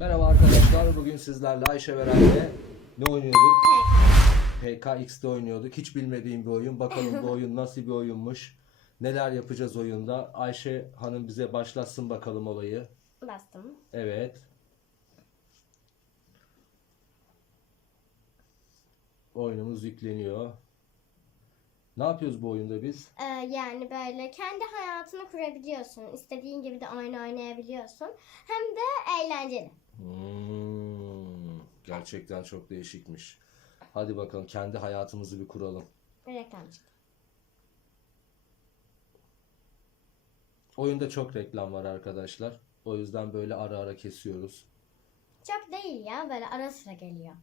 Merhaba arkadaşlar. Bugün sizlerle Ayşe Veren'le ne oynuyorduk? PKX'de oynuyorduk. Hiç bilmediğim bir oyun. Bakalım bu oyun nasıl bir oyunmuş. Neler yapacağız oyunda? Ayşe Hanım bize başlatsın bakalım olayı. Bastım. Evet. Oyunumuz yükleniyor. Ne yapıyoruz bu oyunda biz? Ee, yani böyle kendi hayatını kurabiliyorsun. İstediğin gibi de oyun oynayabiliyorsun. Hem de eğlenceli. Hmm, gerçekten çok değişikmiş. Hadi bakalım kendi hayatımızı bir kuralım. Reklam çıktı. Oyunda çok reklam var arkadaşlar. O yüzden böyle ara ara kesiyoruz. Çok değil ya böyle ara sıra geliyor.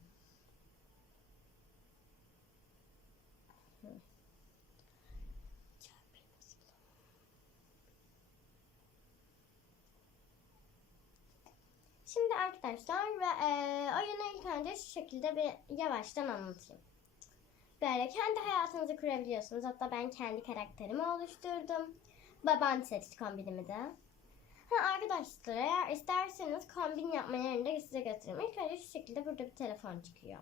Şimdi arkadaşlar ve e, oyunu ilk önce şu şekilde bir yavaştan anlatayım. Böyle kendi hayatınızı kurabiliyorsunuz. Hatta ben kendi karakterimi oluşturdum. Baban seçti kombinimi de. Ha arkadaşlar eğer isterseniz kombin yapma yerini de size göstereyim. İlk önce şu şekilde burada bir telefon çıkıyor.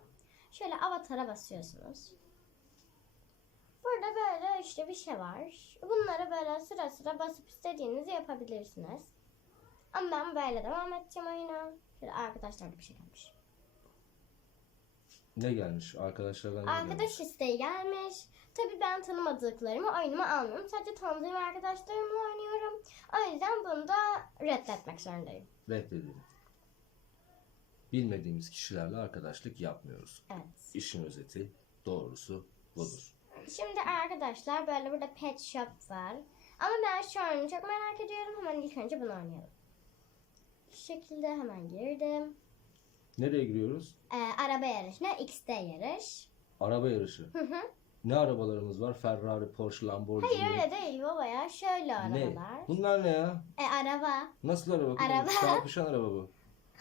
Şöyle avatara basıyorsunuz. Burada böyle işte bir şey var. Bunları böyle sıra sıra basıp istediğinizi yapabilirsiniz. Ama ben böyle devam edeceğim oyuna. Şöyle arkadaşlar bir şey gelmiş. Ne gelmiş? Arkadaşlardan ne gelmiş? Arkadaş isteği gelmiş. Tabii ben tanımadıklarımı oyunuma almıyorum. Sadece tanıdığım arkadaşlarımla oynuyorum. O yüzden bunu da reddetmek zorundayım. Reddedelim. Bilmediğimiz kişilerle arkadaşlık yapmıyoruz. Evet. İşin özeti, doğrusu budur. Şimdi arkadaşlar böyle burada pet shop var. Ama ben şu oyunu çok merak ediyorum. Hemen ilk önce bunu oynayalım. Şu şekilde hemen girdim. Nereye giriyoruz? Ee, araba yarışına XD yarış. Araba yarışı. Hı hı. Ne arabalarımız var? Ferrari, Porsche, Lamborghini. Hayır öyle değil baba ya. Şöyle Ne? arabalar. Bunlar ne ya? E araba. Nasıl araba? kızım? Araba. Çarpışan araba bu.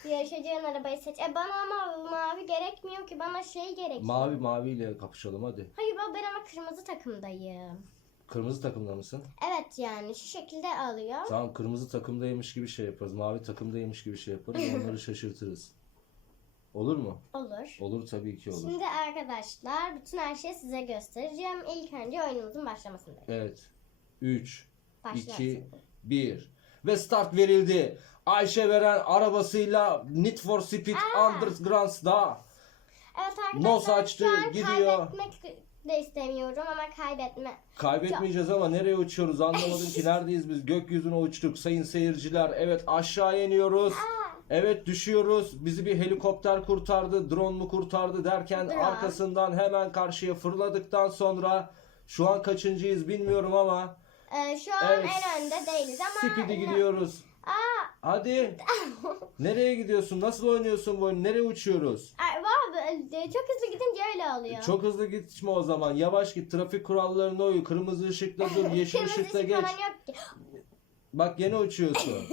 Yarışacağın arabayı seç. E bana ama mavi gerekmiyor ki. Bana şey gerekiyor. Mavi maviyle kapışalım hadi. Hayır baba ben ama kırmızı takımdayım. Kırmızı takımda mısın? Evet yani şu şekilde alıyor. Tamam kırmızı takımdaymış gibi şey yaparız. Mavi takımdaymış gibi şey yaparız. Onları şaşırtırız. Olur mu? Olur. Olur tabii ki olur. Şimdi arkadaşlar bütün her şeyi size göstereceğim. İlk önce oyunumuzun başlamasındayım. Evet. 3, Başlasın. 2, 1. Ve start verildi. Ayşe Veren arabasıyla Need for Speed Aa. Underground'da Evet arkadaşlar Nos açtı, şu an gidiyor. kaybetmek de istemiyorum ama kaybetme. kaybetmeyeceğiz ama nereye uçuyoruz anlamadım ki. Neredeyiz biz? Gökyüzüne uçtuk sayın seyirciler. Evet aşağı iniyoruz. Evet düşüyoruz. Bizi bir helikopter kurtardı drone mu kurtardı derken Drone. arkasından hemen karşıya fırladıktan sonra şu an kaçıncıyız bilmiyorum ama e, şu an Evet. en önde değiliz ama... Speed'e gidiyoruz. Aa, hadi. Nereye gidiyorsun? Nasıl oynuyorsun bu oyunu? Nereye uçuyoruz? Ay, e, çok hızlı gidince öyle oluyor. Çok hızlı gitme o zaman. Yavaş git. Trafik kurallarına uy. Kırmızı ışıkta dur. Yeşil Kırmızı ışıkta ışık geç. falan yok ki. Bak gene uçuyorsun.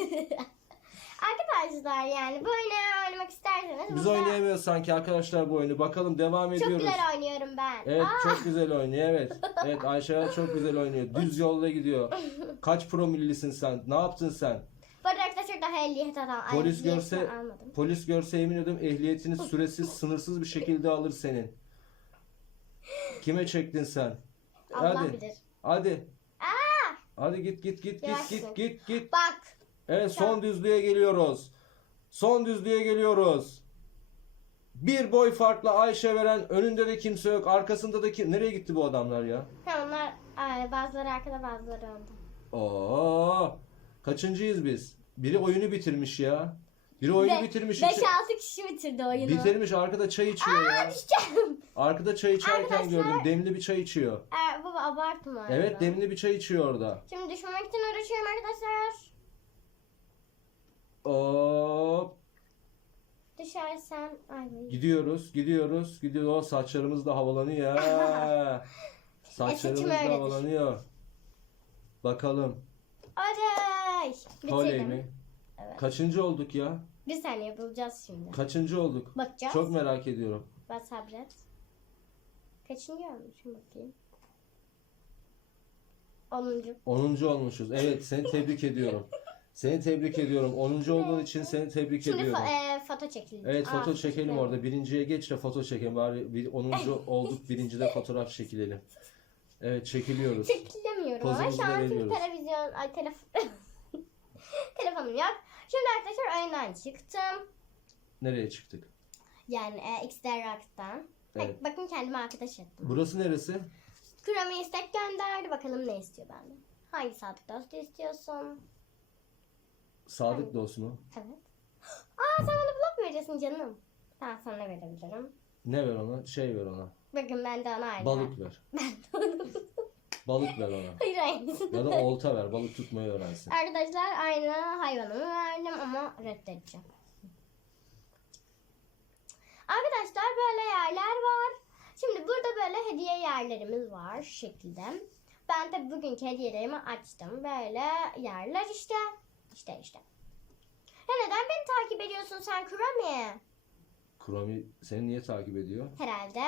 Arkadaşlar yani bu oyunu oynamak isterseniz Biz burada oynayamıyoruz sanki arkadaşlar bu oyunu. Bakalım devam çok ediyoruz. güzel oynuyorum ben. Evet Aa, çok güzel oynuyor evet. Evet Ayşe çok güzel oynuyor. Düz yolda gidiyor. Kaç promillisin sen? Ne yaptın sen? Daha ehliyet adam. Polis görse almadım. polis görse emin ediyorum ehliyetini süresiz sınırsız bir şekilde alır senin. Kime çektin sen? Allah Hadi. bilir. Hadi. Aa, Hadi git git git git git git git. bak. Evet son düzlüğe geliyoruz. Son düzlüğe geliyoruz. Bir boy farklı Ayşe veren önünde de kimse yok. Arkasında da kim? Nereye gitti bu adamlar ya? Ha, onlar ay, bazıları arkada bazıları önde. Oo! Kaçıncıyız biz? Biri oyunu bitirmiş ya. Biri oyunu bitirmiş. 5-6 içi- kişi bitirdi oyunu. Bitirmiş arkada çay içiyor ya. Düşeceğim. Arkada çay içerken Arkadaşlar- gördüm. Demli bir çay içiyor. Ee, baba abartma. Evet ya. demli bir çay içiyor orada. Şimdi düşmemek için uğraşıyorum arkadaşlar. Hop. Düşersen ay. Gidiyoruz, gidiyoruz. O saçlarımız da havalanıyor. ha. saçlarımız da öyledir. havalanıyor. Bakalım. Oley. Oley Bitirdim. mi? Evet. Kaçıncı olduk ya? Bir saniye bulacağız şimdi. Kaçıncı olduk? Bakacağız. Çok merak ediyorum. Ben sabret. Kaçıncı olmuşum bakayım. 10. 10. olmuşuz. Evet, seni tebrik ediyorum. Seni tebrik ediyorum. 10. olduğun için seni tebrik Şimdi ediyorum. fo- e, foto çekelim. Evet Aa, foto çekelim evet. orada. Birinciye geç de foto çekelim. Bari bir 10. olduk. Birincide fotoğraf çekilelim. Evet çekiliyoruz. Çekilemiyorum ama şu an televizyon, ay telefon, telefonum yok. Şimdi arkadaşlar oyundan çıktım. Nereye çıktık? Yani e, Xterrox'tan. Evet. Bak, bakın kendime arkadaş ettim. Burası neresi? Kurama istek gönderdi. Bakalım ne istiyor benden. Hangi sadık dostu istiyorsun? Sadık dost mu? Evet. Aa sen bana blok vereceksin canım. Ben sana verebilirim. Ne ver ona? Şey ver ona. Bakın ben de ona aynı. Balık ver. Balık ver ona. Hayır hayır. Ya da olta ver. Balık tutmayı öğrensin. Arkadaşlar aynı hayvanımı verdim ama reddedeceğim. Arkadaşlar böyle yerler var. Şimdi burada böyle hediye yerlerimiz var şu şekilde. Ben de bugünkü hediyelerimi açtım. Böyle yerler işte. İşte işte. Ya neden beni takip ediyorsun sen Kurami? Kurami seni niye takip ediyor? Herhalde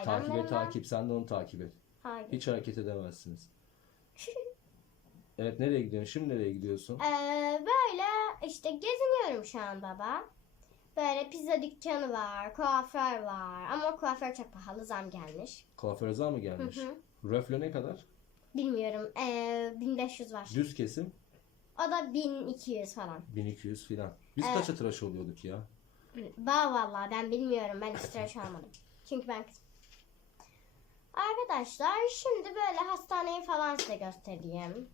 e, Takip et takip. Sen de onu takip et. Hayır. Hiç hareket edemezsiniz. Evet nereye gidiyorsun? Şimdi nereye gidiyorsun? Ee, böyle işte geziniyorum şu an baba. Böyle pizza dükkanı var, kuaför var. Ama kuaför çok pahalı, zam gelmiş. Kuaföre zam mı gelmiş? hı. Röfle ne kadar? Bilmiyorum, ee, 1500 var. Düz kesim O da 1200 falan. 1200 filan. Biz Evet. kaça tıraş oluyorduk ya? Ba vallahi ben bilmiyorum, ben hiç tıraş olmadım. Çünkü ben kızım. Arkadaşlar şimdi böyle hastaneyi falan size göstereyim.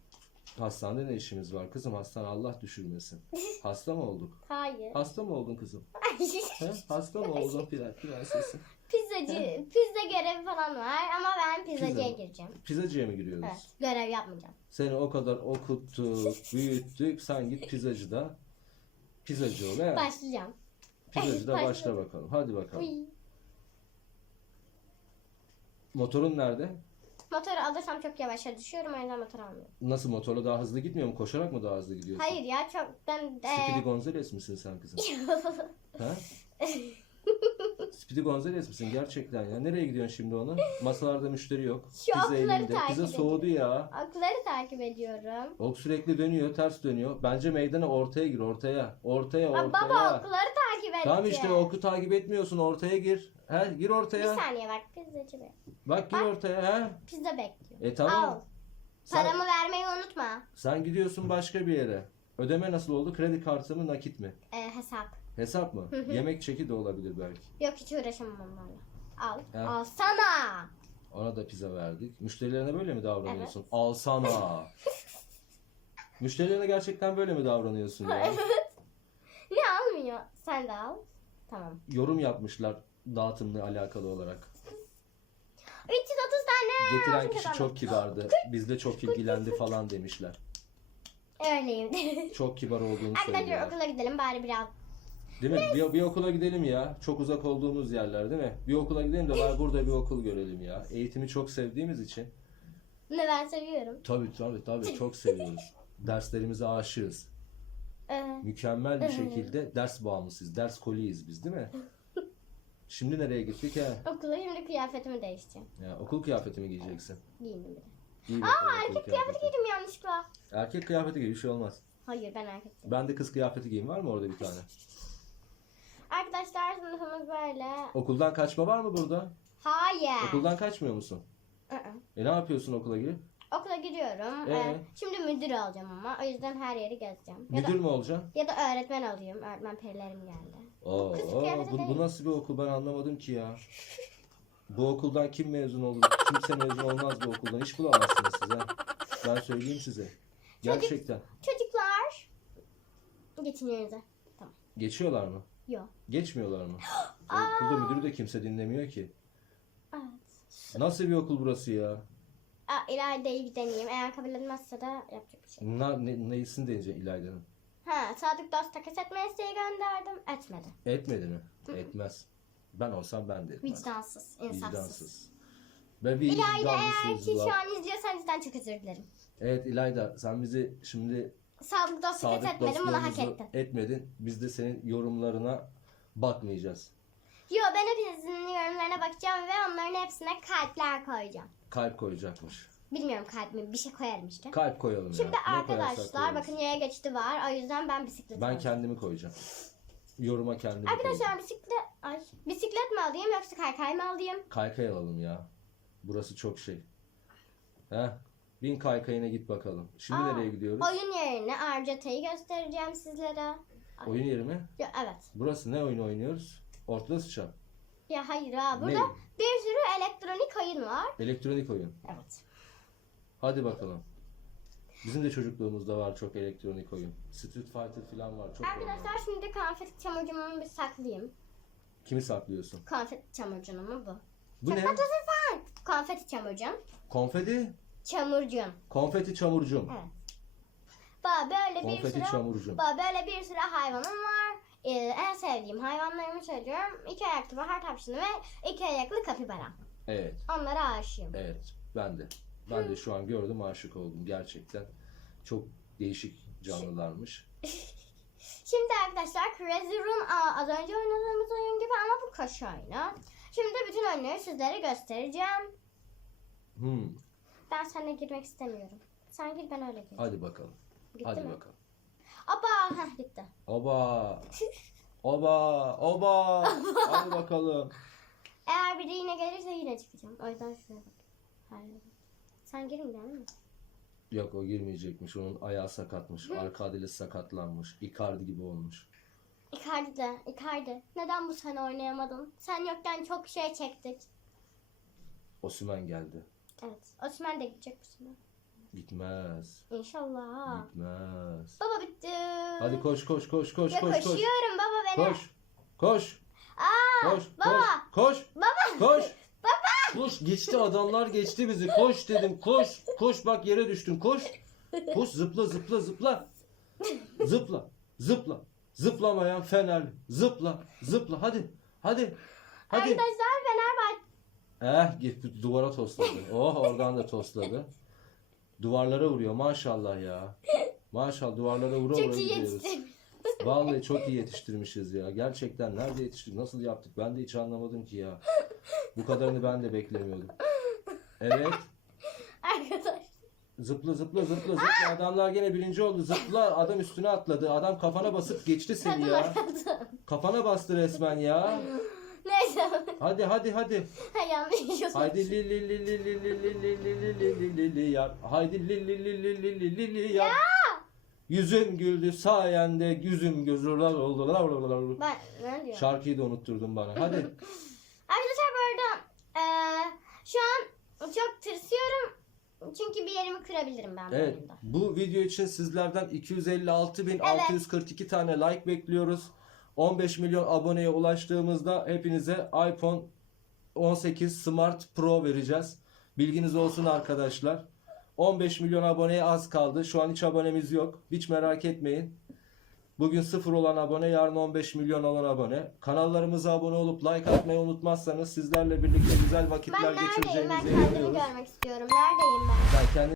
Hastanede ne işimiz var kızım? Hastane Allah düşürmesin. Hasta mı olduk? Hayır. Hasta mı oldun kızım? He? Hasta mı oldun filan prensesim? Pizzacı, pizza görevi falan var ama ben pizzacıya Pizza. gireceğim. Pizzacıya mı giriyoruz? Evet, görev yapmayacağım. Seni o kadar okuttuk, büyüttük. Sen git pizzacıda pizzacı ol. He? Başlayacağım. Pizzacıda başla bakalım. Hadi bakalım. Uy. Motorun nerede? Motoru alırsam çok yavaşa düşüyorum o yüzden motor almıyorum. Nasıl motorla daha hızlı gitmiyor mu? Koşarak mı daha hızlı gidiyorsun? Hayır ya çok ben Speedy. Gonzales misin sen kızım? ha? Speedy Gonzales misin gerçekten ya? Nereye gidiyorsun şimdi onu? Masalarda müşteri yok. Şu Pizza okları elinde. takip Pizza soğudu ya. Akları takip ediyorum. Ok sürekli dönüyor, ters dönüyor. Bence meydana ortaya gir, ortaya. Ortaya, Aa, ortaya. baba okları takip edeceğim. Tamam işte oku takip etmiyorsun, ortaya gir. He, gir Bir ortaya. saniye bak pizzacı bey. Bak gir ortaya he. Pizza bekliyor. E tamam. Al. Sen, Paramı vermeyi unutma. sen gidiyorsun başka bir yere. Ödeme nasıl oldu? Kredi kartı mı, nakit mi? Ee, hesap. Hesap mı? Yemek çeki de olabilir belki. Yok hiç uğraşamam onlarla. Al. He. Al sana. Ona da pizza verdik. Müşterilerine böyle mi davranıyorsun? Alsana. Müşterilerine gerçekten böyle mi davranıyorsun ya? Ne almıyor? Sen de al. Tamam. Yorum yapmışlar dağıtımla alakalı olarak. 330 tane. Getiren kişi çok kibardı. Bizde çok ilgilendi falan demişler. Öyleyim. Çok kibar olduğunu Arkadaşlar söylüyorlar. okula gidelim bari biraz. Değil mi? Bir, bir okula gidelim ya. Çok uzak olduğumuz yerler değil mi? Bir okula gidelim de bari burada bir okul görelim ya. Eğitimi çok sevdiğimiz için. Ne ben seviyorum. Tabii tabii tabii çok seviyoruz. Derslerimize aşığız. Ee, Mükemmel bir şekilde ders bağımlısıyız. Ders koliyiz biz değil mi? Şimdi nereye gittik ha? okula şimdi kıyafetimi değiştireceğim. Ya, okul kıyafeti mi giyeceksin? Giyindim bir de. Giy Aa okul erkek kıyafeti giydim yanlışlıkla. Erkek kıyafeti giy bir şey olmaz. Hayır ben erkek. Ben de kız kıyafeti giyeyim var mı orada bir tane? Arkadaşlar sınıfımız böyle. Okuldan kaçma var mı burada? Hayır. Okuldan kaçmıyor musun? Aa. E ne yapıyorsun okula girip? Okula gidiyorum. Ee? Ee, şimdi müdür olacağım ama. O yüzden her yeri gezeceğim. Ya Müdür da, mü olacaksın? ya da öğretmen olayım. Öğretmen perilerim geldi. Kız kıyafeti bu, bu nasıl bir okul ben anlamadım ki ya. Bu okuldan kim mezun olur? Kimse mezun olmaz bu okuldan. İş bulamazsınız siz ha. Ben söyleyeyim size. Gerçekten. Çocuklar. Geçin yerinize. Tamam. Geçiyorlar mı? Yok. Geçmiyorlar mı? Okulda müdürü de kimse dinlemiyor ki. Evet. Nasıl bir okul burası ya? Aa, İlayda'yı bir deneyeyim. Eğer kabul etmezse de yapacak bir şey. Na, ne, neyisini deneyeceksin İlayda'nın? Ha, Sadık Dost takas etme isteği gönderdim. Etmedi. Etmedi mi? Etmez. Ben olsam ben de etmez. Vicdansız, insafsız. Vicdansız. Ve İlayda eğer ki şu an izliyorsan cidden çok özür dilerim. Evet İlayda sen bizi şimdi Sadık Dost takas sadık etmedim bunu hak ettin. etmedin. Biz de senin yorumlarına bakmayacağız. Yo ben hepinizin yorumlarına bakacağım ve onların hepsine kalpler koyacağım. Kalp koyacakmış. Bilmiyorum kalp mi bir şey koyarım işte. Kalp koyalım Şimdi ya. Ne koyarsak arkadaşlar koyarız. bakın yaya geçti var. O yüzden ben bisiklet Ben alacağım. kendimi koyacağım. Yoruma kendimi Arkadaşlar koyacağım. bisiklet ay bisiklet mi alayım yoksa kaykay mı alayım? Kaykay alalım ya. Burası çok şey. Heh. Bin kaykayına git bakalım. Şimdi Aa, nereye gidiyoruz? Oyun yerine Arcata'yı göstereceğim sizlere. Oyun yeri mi? Ya, evet. Burası ne oyun oynuyoruz? Ortada sıçan. Ya hayır ha burada Ne? bir sürü elektronik oyun var. Elektronik oyun. Evet. Hadi bakalım. Bizim de çocukluğumuzda var çok elektronik oyun. Street Fighter falan var. Çok oyun. Arkadaşlar şimdi konfeti çamurcumu bir saklayayım. Kimi saklıyorsun? Konfeti çamurcunu mu bu? Bu ne? sen. Konfeti çamurcum. Konfeti? Çamurcum. Konfeti çamurcum. Evet. Ba böyle bir Konfeti sürü çamurcum. ba böyle bir sürü hayvanım var. Ee, en sevdiğim hayvanlarımı söylüyorum. İki ayaklı bahar tavşanı ve iki ayaklı kapibara. Evet. Onlara aşığım. Evet. Ben de. Ben de şu an gördüm aşık oldum. Gerçekten çok değişik canlılarmış. Şimdi arkadaşlar Crazy Room az önce oynadığımız oyun gibi ama bu kaş oyunu. Şimdi bütün oyunları sizlere göstereceğim. Hmm. Ben seninle girmek istemiyorum. Sen gir ben öyle gireceğim. Hadi bakalım. Gitti Hadi mi? bakalım. Aba heh gitti. Oba. Oba. Oba. Hadi bakalım. Eğer biri yine gelirse yine çıkacağım. O yüzden şuraya bak. Hayır. Sen girmeyeceksin mi? Yok o girmeyecekmiş. Onun ayağı sakatmış. Arka adili sakatlanmış. Icardi gibi olmuş. Icardi de. Icardi. Neden bu sene oynayamadın? Sen yokken çok şey çektik. Osman geldi. Evet. Osman de gidecek bu sene. Gitmez. İnşallah. Gitmez. Baba bitti. Hadi koş koş koş koş Ya koş koş. koşuyorum baba beni. Koş. Koş. Aa, Koş. baba. Koş. Koş. Baba. Koş. Koş. Geçti adamlar geçti bizi. Koş dedim. Koş. Koş bak yere düştün. Koş. Koş zıpla zıpla zıpla. Zıpla. Zıpla. Zıplamayan Fenerli. Zıpla. Zıpla. Hadi. Hadi. Hadi. Arkadaşlar Fenerbahçe. Eh gitti duvara tosladı. Oh oradan da tosladı. Duvarlara vuruyor maşallah ya. Maşallah duvarlara vura vura Çok iyi gidiyoruz. yetiştirdim. Vallahi çok iyi yetiştirmişiz ya. Gerçekten nerede yetiştirdik? Nasıl yaptık? Ben de hiç anlamadım ki ya. Bu kadarını ben de beklemiyordum. Evet. Arkadaşlar. Zıpla zıpla zıpla zıpla. Adamlar gene birinci oldu. Zıpla. Adam üstüne atladı. Adam kafana basıp geçti seni ya. Kafana bastı resmen ya. Neyse. Hadi hadi hadi. Ha, Yanlış yazmış. Haydi li li li li li li li li li li li li li yap. Haydi li li li li li li li li yap. Yüzüm güldü sayende yüzüm gözü oldu. Ben ne diyorum? Şarkıyı da unutturdun bana. Hadi. Arkadaşlar bu arada eee, şu an çok tırsıyorum. Çünkü bir yerimi kırabilirim ben bu Evet. oyunda. Bu video için sizlerden 256.642 tane like bekliyoruz. 15 milyon aboneye ulaştığımızda hepinize iPhone 18 Smart Pro vereceğiz. Bilginiz olsun arkadaşlar. 15 milyon aboneye az kaldı. Şu an hiç abonemiz yok. Hiç merak etmeyin. Bugün sıfır olan abone, yarın 15 milyon olan abone. Kanallarımıza abone olup like atmayı unutmazsanız sizlerle birlikte güzel vakitler Ben neredeyim? Ben kendimi görmek istiyorum. Neredeyim ben? Sen kendi